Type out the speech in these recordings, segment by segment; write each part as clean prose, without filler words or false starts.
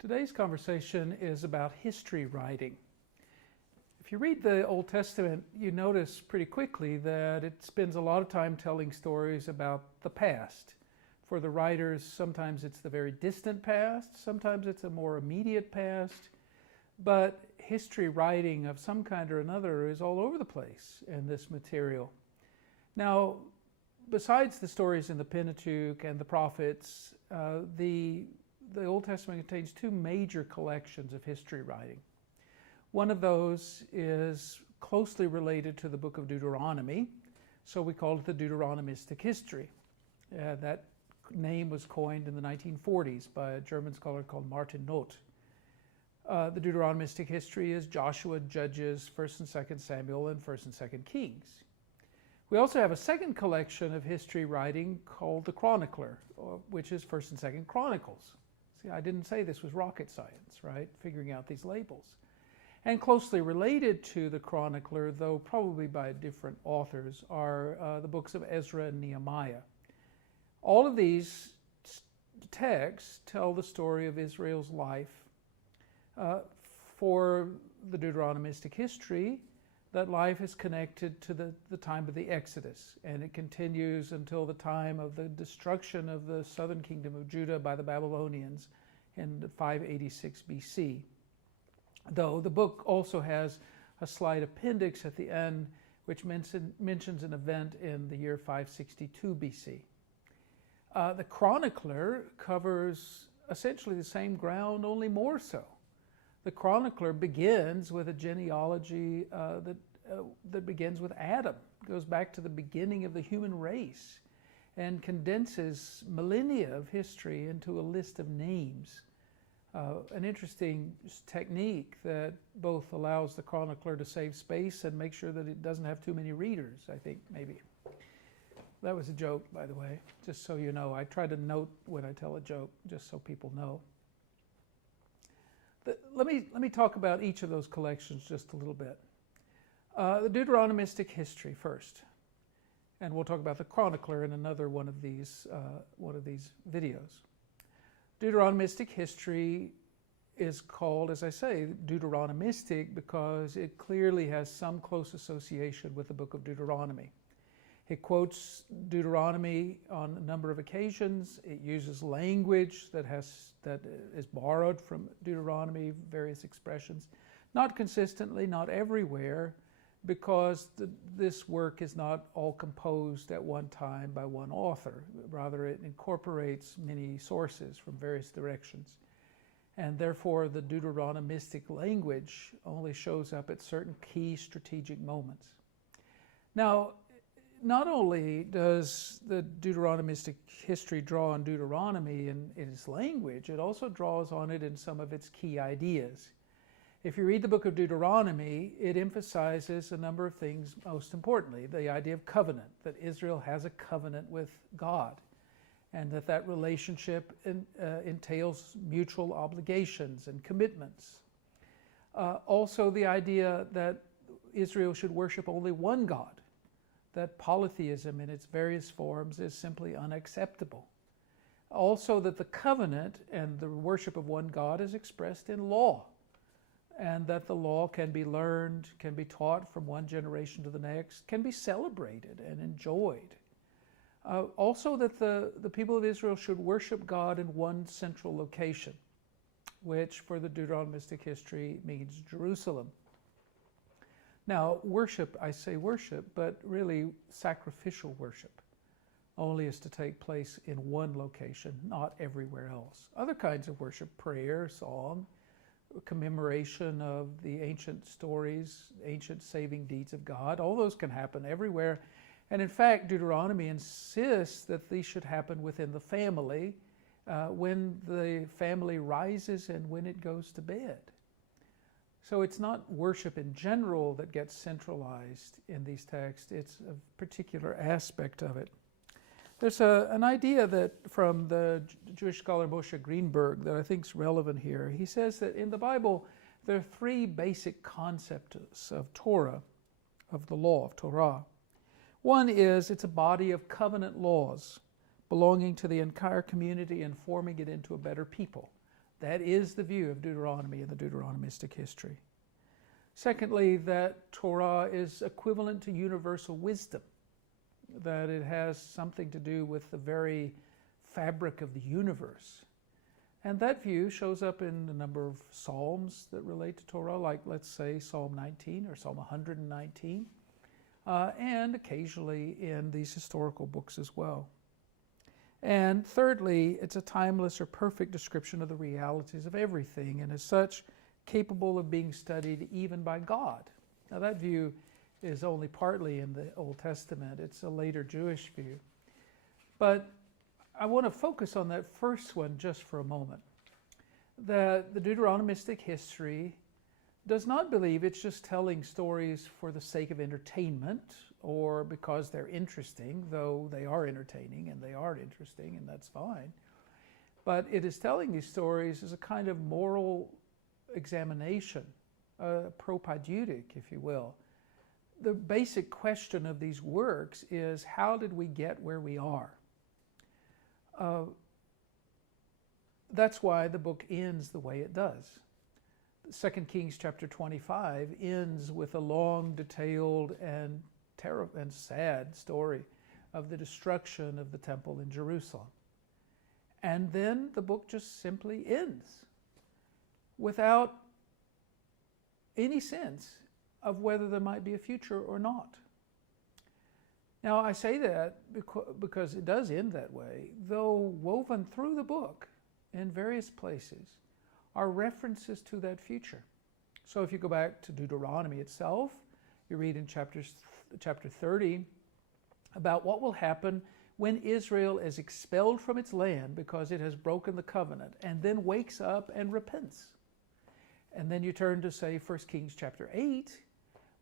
Today's conversation is about history writing. If you read the Old Testament, you notice pretty quickly that it spends a lot of time telling stories about the past. For the writers, sometimes it's the very distant past, sometimes it's a more immediate past, but history writing of some kind or another is all over the place in this material. Now, besides the stories in the Pentateuch and the prophets, the Old Testament contains two major collections of history writing. One of those is closely related to the book of Deuteronomy, so we call it the Deuteronomistic history. That name was coined in the 1940s by a German scholar called Martin Noth. The Deuteronomistic history is Joshua, Judges, 1st and 2nd Samuel, and 1st and 2nd Kings. We also have a second collection of history writing called the Chronicler, which is 1st and 2nd Chronicles. See, I didn't say this was rocket science, right? Figuring out these labels. And closely related to the Chronicler, though probably by different authors, are the books of Ezra and Nehemiah. All of these texts tell the story of Israel's life. For the Deuteronomistic history, that life is connected to the time of the Exodus, and it continues until the time of the destruction of the southern kingdom of Judah by the Babylonians in 586 BC. Though the book also has a slight appendix at the end which mentions an event in the year 562 BC. The Chronicler covers essentially the same ground, only more so. The Chronicler begins with a genealogy that begins with Adam, goes back to the beginning of the human race, and condenses millennia of history into a list of names. An interesting technique that both allows the chronicler to save space and make sure that it doesn't have too many readers, I think, maybe. That was a joke, by the way, just so you know. I try to note when I tell a joke, just so people know. Let me talk about each of those collections just a little bit. The Deuteronomistic history first, and we'll talk about the Chronicler in another one of these videos. Deuteronomistic history is called, as I say, Deuteronomistic because it clearly has some close association with the book of Deuteronomy. It quotes Deuteronomy on a number of occasions. It uses language that is borrowed from Deuteronomy, various expressions, not consistently, not everywhere, because this work is not all composed at one time by one author. Rather, it incorporates many sources from various directions. And therefore, the Deuteronomistic language only shows up at certain key strategic moments. Now, not only does the Deuteronomistic history draw on Deuteronomy in its language, it also draws on it in some of its key ideas. If you read the book of Deuteronomy, it emphasizes a number of things, most importantly, the idea of covenant, that Israel has a covenant with God, and that relationship entails mutual obligations and commitments. Also the idea that Israel should worship only one God, that polytheism in its various forms is simply unacceptable. Also that the covenant and the worship of one God is expressed in law, and that the law can be learned, can be taught from one generation to the next, can be celebrated and enjoyed. Also that the people of Israel should worship God in one central location, which for the Deuteronomistic history means Jerusalem. Now, worship, I say worship, but really sacrificial worship only is to take place in one location, not everywhere else. Other kinds of worship, prayer, song, commemoration of the ancient stories, ancient saving deeds of God, all those can happen everywhere. And in fact, Deuteronomy insists that these should happen within the family, when the family rises and when it goes to bed. So it's not worship in general that gets centralized in these texts, it's a particular aspect of it. There's an idea that from the Jewish scholar Moshe Greenberg that I think is relevant here. He says that in the Bible there are three basic concepts of Torah, of the law, of Torah. One is it's a body of covenant laws belonging to the entire community and forming it into a better people. That is the view of Deuteronomy and the Deuteronomistic history. Secondly, that Torah is equivalent to universal wisdom, that it has something to do with the very fabric of the universe. And that view shows up in a number of psalms that relate to Torah, like, let's say, Psalm 19 or Psalm 119, and occasionally in these historical books as well. And thirdly, it's a timeless or perfect description of the realities of everything, and as such, capable of being studied even by God. Now, that view is only partly in the Old Testament. It's a later Jewish view. But I want to focus on that first one just for a moment. That the Deuteronomistic history does not believe it's just telling stories for the sake of entertainment or because they're interesting, though they are entertaining and they are interesting, and that's fine. But it is telling these stories as a kind of moral examination, propaedeutic, if you will. The basic question of these works is, how did we get where we are? That's why the book ends the way it does. 2 Kings chapter 25 ends with a long, detailed, and terrible and sad story of the destruction of the temple in Jerusalem. And then the book just simply ends without any sense of whether there might be a future or not. Now, I say that because it does end that way, though woven through the book in various places are references to that future. So if you go back to Deuteronomy itself, you read in chapter 30 about what will happen when Israel is expelled from its land because it has broken the covenant, and then wakes up and repents. And then you turn to, say, 1 Kings chapter 8,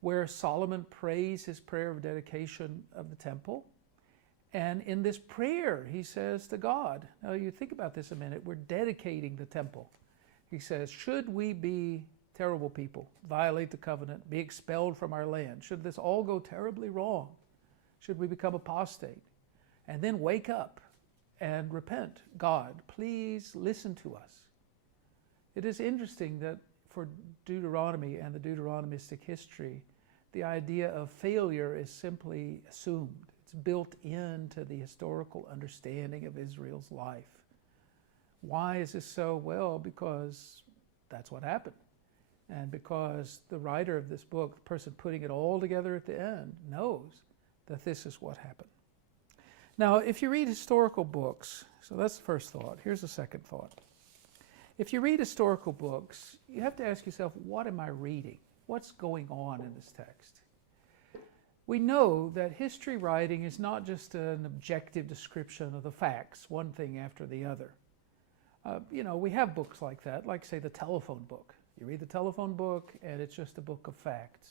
where Solomon prays his prayer of dedication of the temple. And in this prayer, he says to God, now you think about this a minute, we're dedicating the temple. He says, should we be terrible people, violate the covenant, be expelled from our land, should this all go terribly wrong, should we become apostate, and then wake up and repent, God, please listen to us. It is interesting that for Deuteronomy and the Deuteronomistic history, the idea of failure is simply assumed. It's built into the historical understanding of Israel's life. Why is this so? Well, because that's what happened. And because the writer of this book, the person putting it all together at the end, knows that this is what happened. Now, if you read historical books, so that's the first thought. Here's the second thought. If you read historical books, you have to ask yourself, what am I reading? What's going on in this text? We know that history writing is not just an objective description of the facts, one thing after the other. We have books like that, like, say, the telephone book. You read the telephone book, and it's just a book of facts.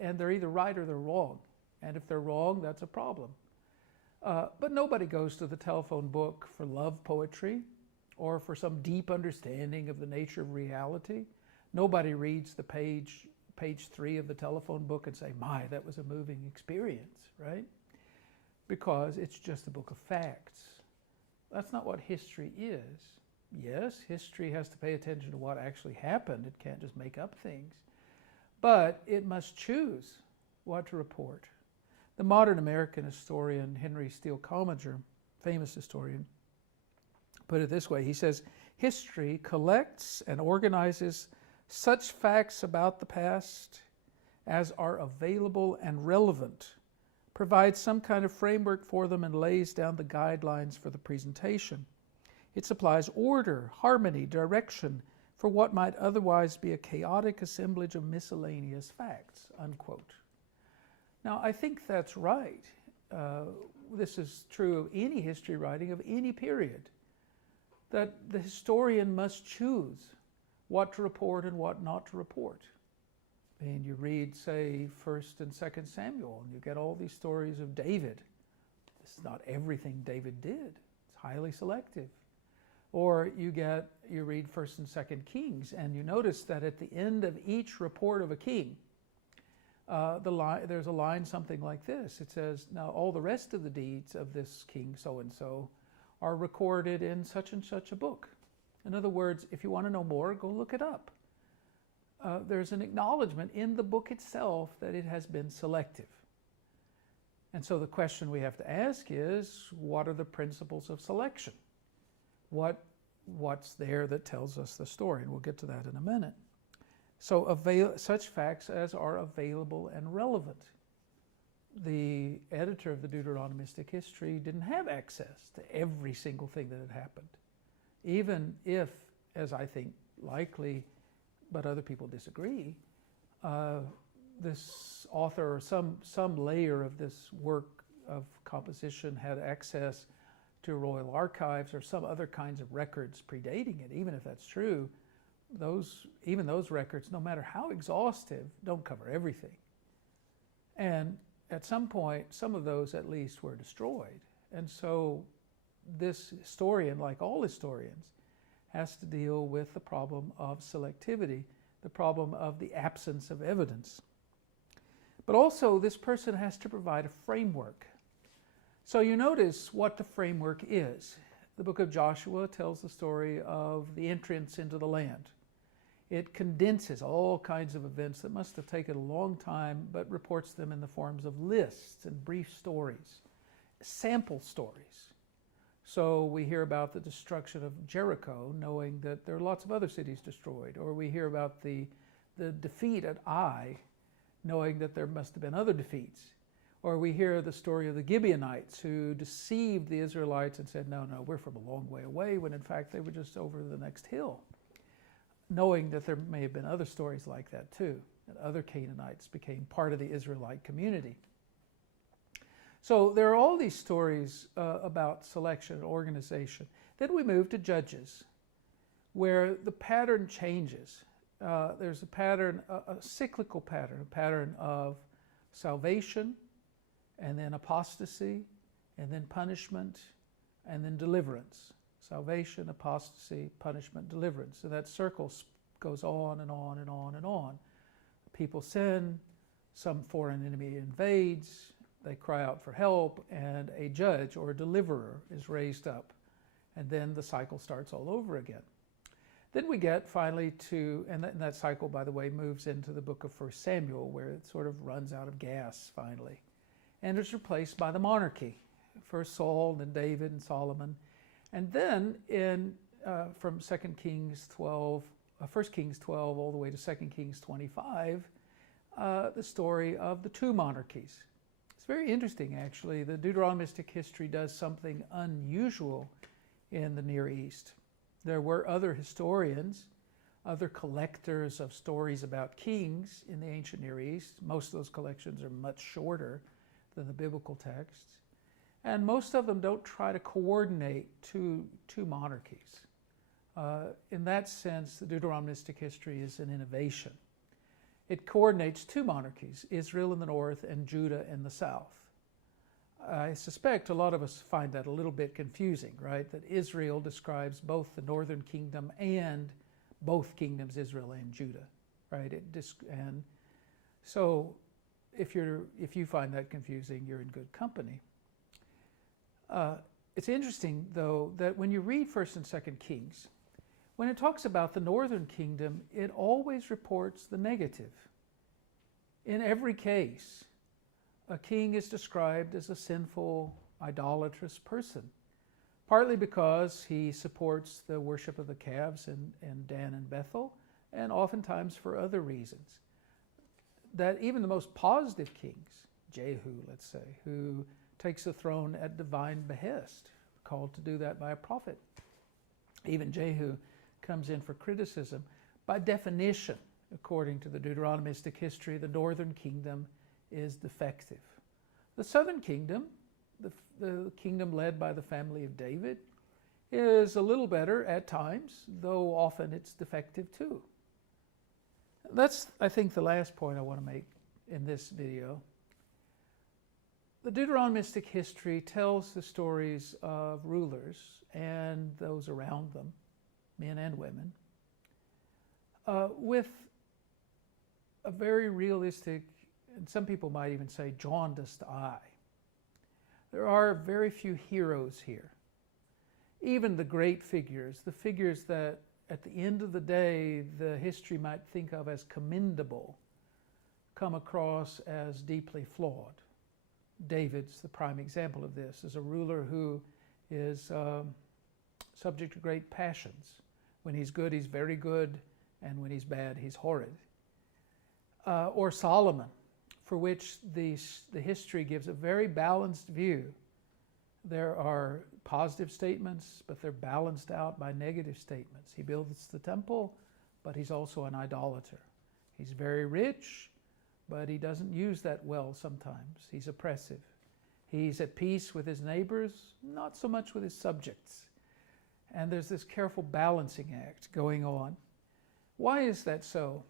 And they're either right or they're wrong. And if they're wrong, that's a problem. But nobody goes to the telephone book for love poetry or for some deep understanding of the nature of reality. Nobody reads the page 3 of the telephone book and say, my, that was a moving experience, right? Because it's just a book of facts. That's not what history is. Yes, history has to pay attention to what actually happened. It can't just make up things. But it must choose what to report. The modern American historian Henry Steele Commager, famous historian, put it this way. He says, history collects and organizes such facts about the past as are available and relevant, provides some kind of framework for them, and lays down the guidelines for the presentation. It supplies order, harmony, direction for what might otherwise be a chaotic assemblage of miscellaneous facts, unquote. Now, I think that's right. This is true of any history writing of any period, that the historian must choose what to report and what not to report. I mean, you read, say, 1st and 2nd Samuel, and you get all these stories of David. It's not everything David did. It's highly selective. Or you read 1st and 2nd Kings, and you notice that at the end of each report of a king, there's a line something like this. It says, now all the rest of the deeds of this king so-and-so are recorded in such and such a book. In other words, if you want to know more, go look it up. There's an acknowledgement in the book itself that it has been selective. And so the question we have to ask is, what are the principles of selection? What's there that tells us the story? And we'll get to that in a minute. So such facts as are available and relevant. The editor of the Deuteronomistic History didn't have access to every single thing that had happened. Even if, as I think likely, but other people disagree, this author or some layer of this work of composition had access to royal archives or some other kinds of records predating it. Even if that's true, even those records, no matter how exhaustive, don't cover everything. And at some point, some of those at least were destroyed. And so this historian, like all historians, has to deal with the problem of selectivity, the problem of the absence of evidence. But also, this person has to provide a framework. So you notice what the framework is. The book of Joshua tells the story of the entrance into the land. It condenses all kinds of events that must have taken a long time, but reports them in the forms of lists and brief stories, sample stories. So we hear about the destruction of Jericho, knowing that there are lots of other cities destroyed. Or we hear about the defeat at Ai, knowing that there must have been other defeats. Or we hear the story of the Gibeonites who deceived the Israelites and said, no, we're from a long way away, when in fact they were just over the next hill. Knowing that there may have been other stories like that too, that other Canaanites became part of the Israelite community. So there are all these stories about selection and organization. Then we move to Judges, where the pattern changes. There's a pattern, a cyclical pattern, a pattern of salvation, and then apostasy, and then punishment, and then deliverance. Salvation, apostasy, punishment, deliverance. So that circle goes on and on and on and on. People sin, some foreign enemy invades, they cry out for help, and a judge or a deliverer is raised up. And then the cycle starts all over again. Then we get finally to, and that cycle, by the way, moves into the book of 1 Samuel, where it sort of runs out of gas finally. And is replaced by the monarchy. First Saul, then David and Solomon. And then from 1 Kings 12 all the way to 2 Kings 25, the story of the two monarchies. It's very interesting, actually. The Deuteronomistic history does something unusual in the Near East. There were other historians, other collectors of stories about kings in the ancient Near East. Most of those collections are much shorter than the biblical texts. And most of them don't try to coordinate two monarchies. In that sense, the Deuteronomistic history is an innovation. It coordinates two monarchies, Israel in the north and Judah in the south. I suspect a lot of us find that a little bit confusing, right? That Israel describes both the northern kingdom and both kingdoms, Israel and Judah, right? And so if you find that confusing, you're in good company. It's interesting, though, that when you read 1st and 2nd Kings, when it talks about the northern kingdom, it always reports the negative. In every case, a king is described as a sinful, idolatrous person, partly because he supports the worship of the calves in Dan and Bethel, and oftentimes for other reasons. That even the most positive kings, Jehu, let's say, who takes the throne at divine behest, called to do that by a prophet. Even Jehu comes in for criticism. By definition, according to the Deuteronomistic history, the northern kingdom is defective. The southern kingdom, the kingdom led by the family of David, is a little better at times, though often it's defective too. That's, I think, the last point I want to make in this video. The Deuteronomistic history tells the stories of rulers and those around them, men and women, with a very realistic, and some people might even say jaundiced eye. There are very few heroes here. even the great figures, the figures that at the end of the day the history might think of as commendable, come across as deeply flawed. David's the prime example of this, as a ruler who is subject to great passions. When he's good, he's very good, and when he's bad, he's horrid. Or Solomon, for which the history gives a very balanced view. There are positive statements, but they're balanced out by negative statements. He builds the temple, but he's also an idolater. He's very rich, but he doesn't use that well sometimes. He's oppressive. He's at peace with his neighbors, not so much with his subjects. And there's this careful balancing act going on. Why is that so?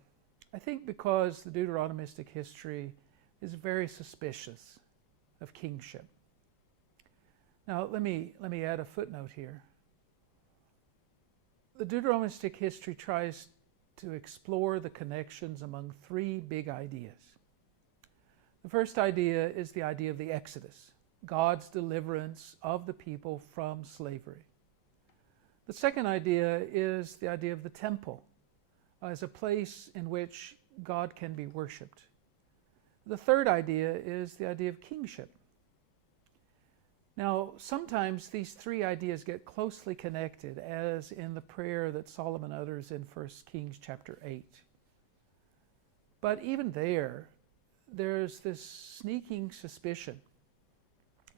I think because the Deuteronomistic history is very suspicious of kingship. Now, let me add a footnote here. The Deuteronomistic history tries to explore the connections among three big ideas. The first idea is the idea of the Exodus, God's deliverance of the people from slavery. The second idea is the idea of the temple as a place in which God can be worshipped. The third idea is the idea of kingship. Now, sometimes these three ideas get closely connected, as in the prayer that Solomon utters in 1 Kings chapter 8. But even there's this sneaking suspicion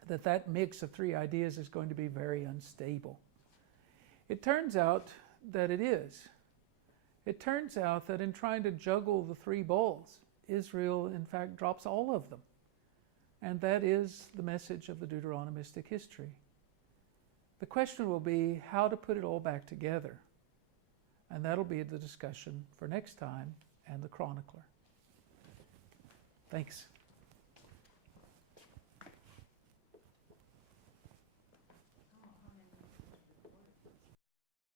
that that mix of three ideas is going to be very unstable. It turns out that it is. It turns out that in trying to juggle the three balls, Israel, in fact, drops all of them. And that is the message of the Deuteronomistic history. The question will be how to put it all back together. And that'll be the discussion for next time and the Chronicler. Thanks.